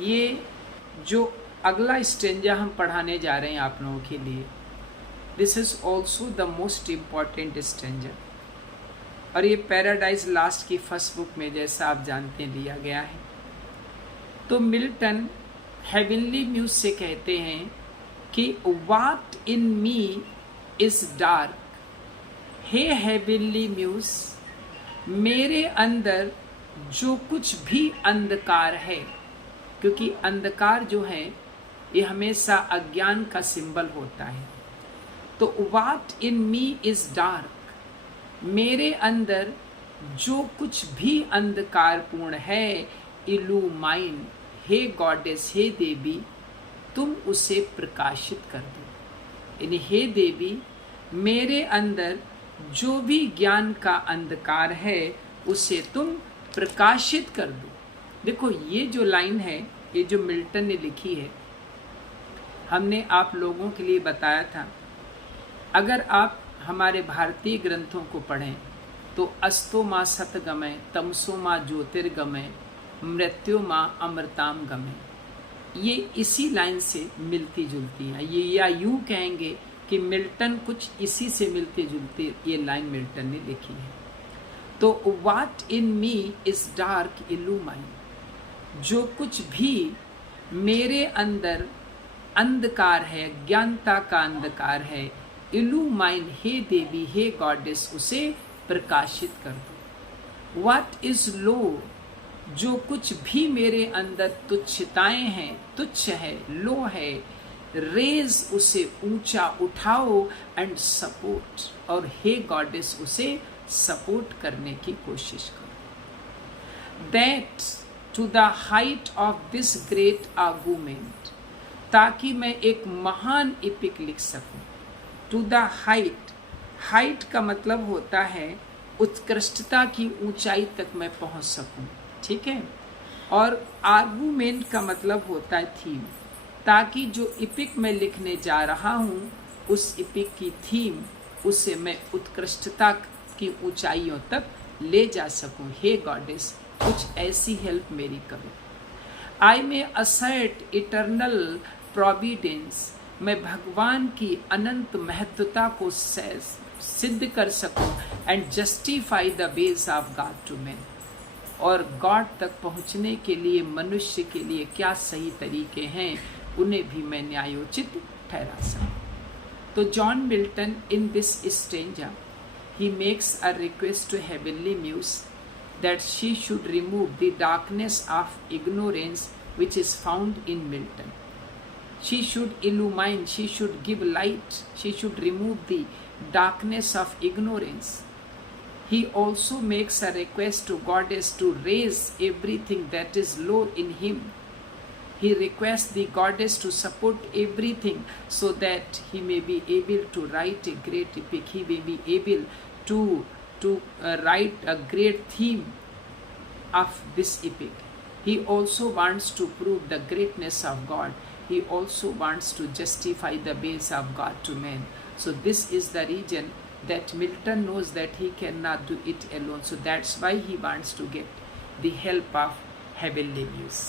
ये जो अगला स्टेंजा हम पढ़ाने जा रहे हैं आप लोगों के लिए, this is also the most important stanza, और ये पैराडाइज लास्ट की फर्स्ट बुक में जैसा आप जानते हैं लिया गया है। तो मिल्टन हेवनली म्यूज से कहते हैं कि what in me is dark, हे हेवनली म्यूज, मेरे अंदर जो कुछ भी अंधकार है, क्योंकि अंधकार जो है ये हमेशा अज्ञान का सिंबल होता है। तो what in me is dark, मेरे अंदर जो कुछ भी अंधकारपूर्ण है, इल्यूमाइन, हे गॉडेस, हे देवी, तुम उसे प्रकाशित कर दो। यानी हे देवी, मेरे अंदर जो भी ज्ञान का अंधकार है उसे तुम प्रकाशित कर दो। देखो ये जो लाइन है, ये जो मिल्टन ने लिखी है, हमने आप लोगों के लिए बताया था। अगर आप हमारे भारतीय ग्रंथों को पढ़ें तो अस्तो माँ सतगमय, तमसो माँ ज्योतिर्गमय, मृत्यु माँ अमृताम गमय, ये इसी लाइन से मिलती जुलती है। ये या यूं कहेंगे कि मिल्टन कुछ इसी से मिलते जुलते ये लाइन मिल्टन ने लिखी है। तो what in me is dark illumine, जो कुछ भी मेरे अंदर अंधकार है, ज्ञानता का अंधकार है, इल्यूमाइन, हे देवी, हे गॉडेस, उसे प्रकाशित कर दो। व्हाट इज लो, जो कुछ भी मेरे अंदर तुच्छताएं हैं, तुच्छ है, लो है, रेज, उसे ऊंचा उठाओ, एंड सपोर्ट, और हे गॉडेस उसे सपोर्ट करने की कोशिश करो। That to the height of this great argument, ताकि मैं एक महान इपिक लिख सकूं। टू द हाइट, हाइट का मतलब होता है उत्कृष्टता की ऊंचाई तक मैं पहुंच सकूं, ठीक है। और आर्गुमेंट का मतलब होता है थीम, ताकि जो इपिक मैं लिखने जा रहा हूँ उस इपिक की थीम, उसे मैं उत्कृष्टता की ऊंचाइयों तक ले जा सकूं। हे गॉडेस, कुछ ऐसी हेल्प मेरी करो। I may assert eternal providence, मैं भगवान की अनंत महत्वता को सिद्ध कर सकूं, and justify the ways of God to man, और गॉड तक पहुंचने के लिए मनुष्य के लिए क्या सही तरीके हैं उन्हें भी मैं न्यायोचित ठहरा सकूं। तो John Milton in this stanza he makes a request to heavenly muse that she should remove the darkness of ignorance which is found in Milton. She should illumine, she should give light, she should remove the darkness of ignorance. He also makes a request to Goddess to raise everything that is low in him. He requests the Goddess to support everything so that he may be able to write a great epic. He may be able to write a great theme of this epic. He also wants to prove the greatness of God. He also wants to justify the ways of God to men. So this is the reason that Milton knows that he cannot do it alone. So that's why he wants to get the help of heavenly muse.